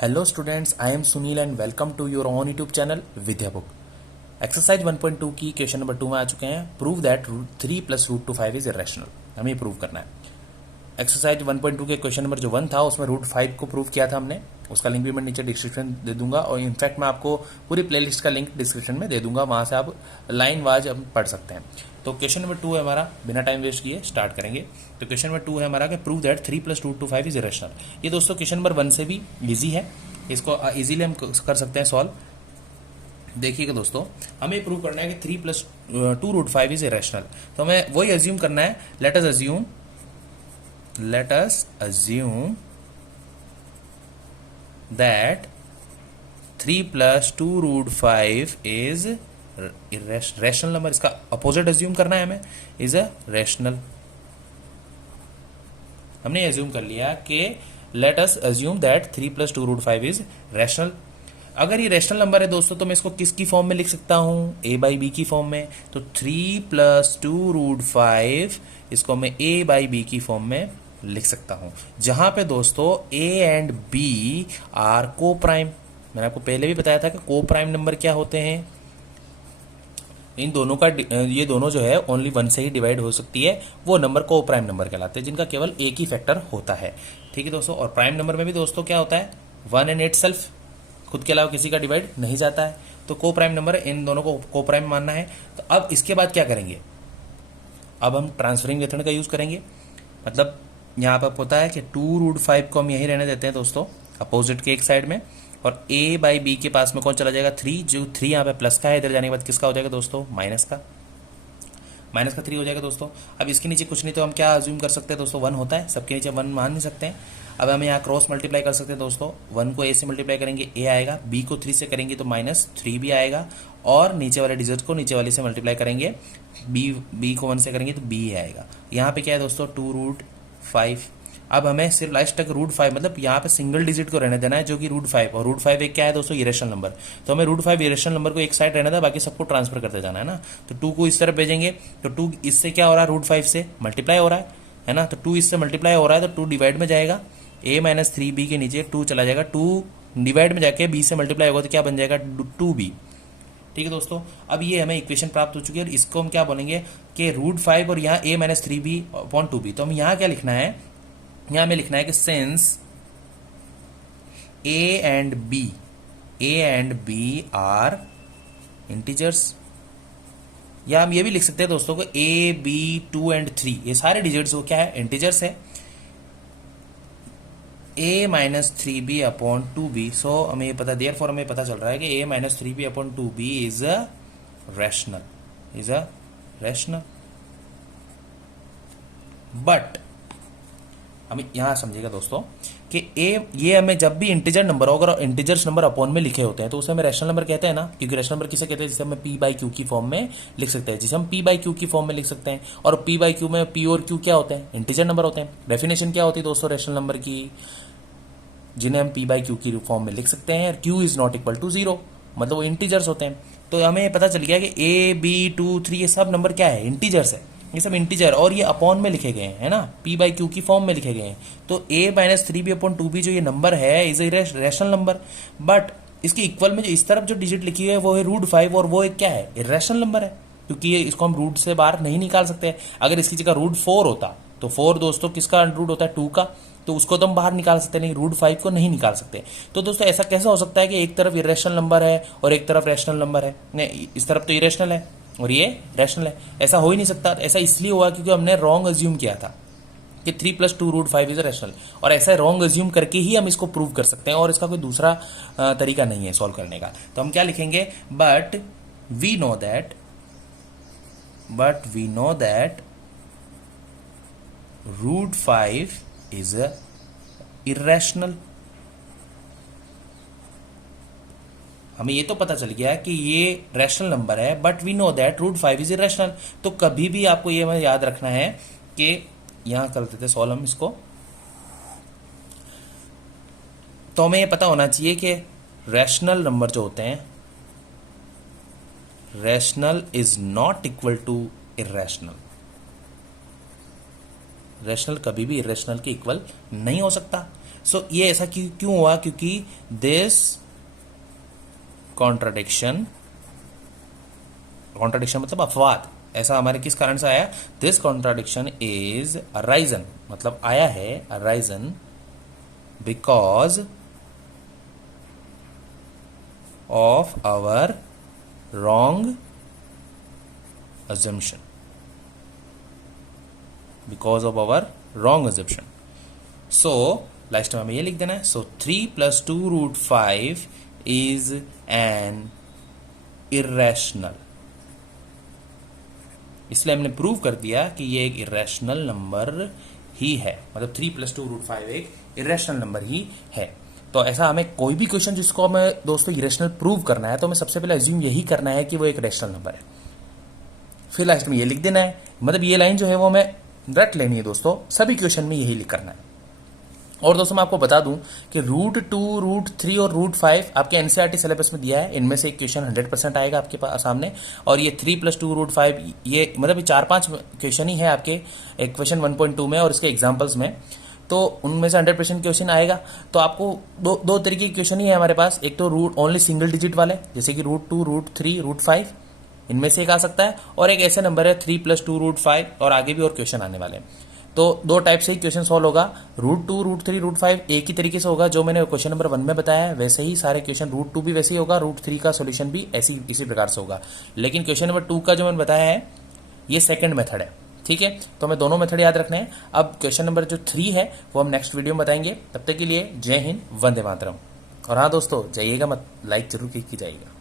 Hello students, I am Sunil and welcome to your own YouTube channel Vidya book. Exercise 1.2 की question number 2 में आ चुके हैं। Prove that √3 + √5 is irrational. हमें prove करना है। Exercise 1.2 के क्वेश्चन नंबर जो 1 था उसमें √5 को प्रूव किया था हमने। उसका लिंक भी मैं नीचे डिस्क्रिप्शन दे दूंगा और इनफैक्ट मैं आपको पूरी प्लेलिस्ट का लिंक डिस्क्रिप्शन में दे दूंगा, वहां से आप लाइन वाइज पढ़ सकते हैं। तो क्वेश्चन नंबर 2 है हमारा, बिना टाइम वेस्ट किए स्टार्ट करेंगे। तो क्वेश्चन नंबर 2 है हमारा कि प्रूव दैट 3 + √5 इज इरेशनल। ये दोस्तों क्वेश्चन नंबर 1 से भी ईजी है, इसको इजीली हम कर सकते हैं सॉल्व। देखिएगा दोस्तों, हमें प्रूव करना है कि 3 + 2√5 इज इरेशनल। तो हमें वही अज्यूम करना है। Let us assume that 3 + 2√5 is rational number. इसका अपोजिट अज्यूम करना है हमें, इज अ रेशनल। हमने अज्यूम कर लिया कि let us assume that 3 + 2√5 is rational. अगर ये रेशनल नंबर है दोस्तों तो मैं इसको किसकी फॉर्म में लिख सकता हूं? a/b की फॉर्म में। तो 3 + 2√5 इसको मैं a/b की फॉर्म में लिख सकता हूं, जहां पे दोस्तों a एंड b आर को प्राइम। मैंने आपको पहले भी बताया था कि को प्राइम नंबर क्या होते हैं। इन दोनों का ये दोनों जो है ओनली 1 से ही डिवाइड हो सकती है, वो नंबर को प्राइम नंबर कहलाते हैं, जिनका केवल एक ही फैक्टर होता है। ठीक है दोस्तों। और प्राइम नंबर में भी दोस्तों क्या होता है? 1 एंड इटसेल्फ, खुद के अलावा किसी का डिवाइड नहीं जाता है। तो को प्राइम नंबर, इन दोनों को को प्राइम मानना है। तो अब इसके बाद क्या करेंगे? अब हम ट्रांसफरिंग मेथड का यूज करेंगे। मतलब यहाँ पर पता है कि 2√5 को हम यही रहने देते हैं दोस्तों, अपोजिट के एक साइड में। और a/b के पास में कौन चला जाएगा? 3। जो 3 यहाँ पे प्लस का है, इधर जाने के बाद किसका हो जाएगा दोस्तों? माइनस का 3 हो जाएगा दोस्तों। अब इसके नीचे कुछ नहीं, तो हम क्या अज्यूम कर सकते हैं दोस्तों? 1 होता है, सबके नीचे 1 मान नहीं सकते हैं। अब हम यहाँ क्रॉस मल्टीप्लाई कर सकते हैं दोस्तों। 1 को a से मल्टीप्लाई करेंगे a आएगा, b को 3 से करेंगे तो -3 भी आएगा, और नीचे वाले डिजिट को नीचे वाले से मल्टीप्लाई करेंगे, b को 1 से करेंगे तो b आएगा। यहाँ पे क्या है दोस्तों? 2√5। अब हमें सिर्फ लास्ट तक √5 मतलब यहाँ पे सिंगल डिजिट को रहने देना है, जो कि √5। और √5 एक क्या है दोस्तों? Irrational number. तो हमें √5 इरेशनल नंबर को एक साइड रहने था, बाकी सबको ट्रांसफर करते जाना है ना। तो 2 को इस तरफ भेजेंगे तो 2 इससे क्या हो रहा है? √5 से मल्टीप्लाई हो रहा है ना। तो 2 इससे मल्टीप्लाई हो रहा है तो 2 डिवाइड में जाएगा, a - 3b के नीचे 2 चला जाएगा, 2 डिवाइड में जाके b से मल्टीप्लाई होगा तो क्या बन जाएगा? 2b। ठीक है दोस्तों। अब ये हमें इक्वेशन प्राप्त हो चुकी है और इसको हम क्या बोलेंगे कि √5 और यहाँ a - 3b/2b। तो हम यहाँ क्या लिखना है? यहाँ हमें लिखना है कि since a and b are integers, या हम ये भी लिख सकते हैं दोस्तों को a, b, 2 एंड 3 ये सारे डिजिट्स वो क्या है? इंटीजर्स है। a - 3b/2b। सो हमें ये पता, देयरफॉर हमें पता चल रहा है कि a - 3b/2b is a rational. But हम यहां समझिएगा दोस्तों कि ये हमें जब भी इंटीजर नंबर हो, अगर इंटीजर्स नंबर अपॉन में लिखे होते हैं तो उसे हमें रैशनल नंबर कहते हैं ना। क्योंकि रैशनल नंबर किसे कहते हैं? जिसे हम p/q की फॉर्म में लिख सकते हैं, जिसे हम p/q की फॉर्म में लिख सकते हैं। और p/q में p और q क्या होते हैं? इंटीजर नंबर होते हैं। डेफिनेशन क्या होती है दोस्तों रैशनल नंबर की? जिन्हें हम p/q की फॉर्म में लिख सकते हैं। q is not equal to 0, मतलब वो इंटीजर्स होते हैं। तो हमें पता चल गया कि a, b, 2, 3 ये सब नंबर क्या है? इंटीजर्स है। ये सब इंटीजर और ये अपॉन में लिखे गए हैं, है ना, p/q की फॉर्म में लिखे गए हैं। तो a - 3b/2b जो ये नंबर है is a rational number. But इसके इक्वल में जो इस तरफ जो डिजिट लिखी है वो है √5, और वो एक क्या है? इरेशनल नंबर है, क्योंकि ये इसको हम रूट से बाहर नहीं निकाल सकते। अगर इसकी जगह √4 होता तो 4 दोस्तों किसका रूट होता है? 2 का, तो उसको तो हम बाहर निकाल सकते नहीं, √5 को नहीं निकाल सकते। तो दोस्तों ऐसा कैसे हो सकता है कि एक तरफ इरेशनल नंबर है और एक तरफ रैशनल नंबर है? नहीं, इस तरफ तो इरेशनल है और ये रैशनल है। ऐसा हो ही नहीं सकता। ऐसा इसलिए हुआ क्योंकि हमने रॉन्ग अज्यूम किया था कि 3 + 2√5 इज रैशनल। और ऐसा रॉन्ग अज्यूम करके ही हम इसको प्रूव कर सकते हैं, और इसका कोई दूसरा तरीका नहीं है सॉल्व करने का। तो हम क्या लिखेंगे? But we know that √5 is irrational. हमें ये तो पता चल गया कि ये रैशनल नंबर है, but we know that √5 is irrational. तो कभी भी आपको ये याद रखना है कि यहां कर देते सॉल्व हम इसको। तो हमें ये पता होना चाहिए कि रैशनल नंबर जो होते हैं, rational is not equal to irrational. Rational कभी भी इरेशनल के इक्वल नहीं हो सकता। सो ये ऐसा क्यों हुआ, क्योंकि दिस कॉन्ट्राडिक्शन मतलब अपवाद, ऐसा हमारे किस कारण से आया, दिस कॉन्ट्राडिक्शन इज अराइजन, मतलब आया है arisen because of our wrong assumption, because of our wrong assumption. So last में हमें ये लिख देना है, सो 3 + 2√5 is an irrational, इसलिए हमने प्रूव कर दिया कि ये एक इरेशनल नंबर ही है, मतलब 3 + 2√5 एक इरेशनल नंबर ही है। तो ऐसा हमें कोई भी क्वेश्चन जिसको हमें दोस्तों इरेशनल प्रूव करना है, तो हमें सबसे पहले अज्यूम यही करना है कि वो एक रेशनल नंबर है, फिर लास्ट में ये लिख देना है, मतलब ये लाइन जो है वो हमें रट लेनी है दोस्तों, सभी क्वेश्चन में यही लिख करना है। और दोस्तों मैं आपको बता दूं कि √2, √3 और √5 आपके एनसीईआरटी सिलेबस में दिया है, इनमें से एक क्वेश्चन 100% आएगा आपके पास सामने, और ये 3 + 2√5 ये मतलब ये 4-5 क्वेश्चन ही है आपके क्वेश्चन 1.2 में और इसके एग्जाम्पल्स में, तो उनमें से 100% क्वेश्चन आएगा। तो आपको दो तरीके के क्वेश्चन ही है हमारे पास, एक तो रूट ओनली सिंगल डिजिट वाले जैसे कि √2, √3, √5 इनमें से एक आ सकता है, और एक ऐसा नंबर है 3 + 2√5, और आगे भी और क्वेश्चन आने वाले हैं। तो दो टाइप से ही क्वेश्चन सॉल्व होगा, √2, √3, √5 एक ही तरीके से होगा जो मैंने क्वेश्चन नंबर 1 में बताया है, वैसे ही सारे क्वेश्चन √2 भी वैसे ही होगा, √3 का सोल्यूशन भी इसी प्रकार से होगा। लेकिन क्वेश्चन नंबर 2 का जो मैंने बताया है ये सेकंड मेथड है, ठीक है। तो हमें दोनों मेथड याद रखने हैं। अब क्वेश्चन नंबर जो 3 है वो हम नेक्स्ट वीडियो में बताएंगे। तब तक के लिए जय हिंद, वंदे मातरम। और हाँ दोस्तों जाइएगा मत, लाइक जरूर कीजिएगा।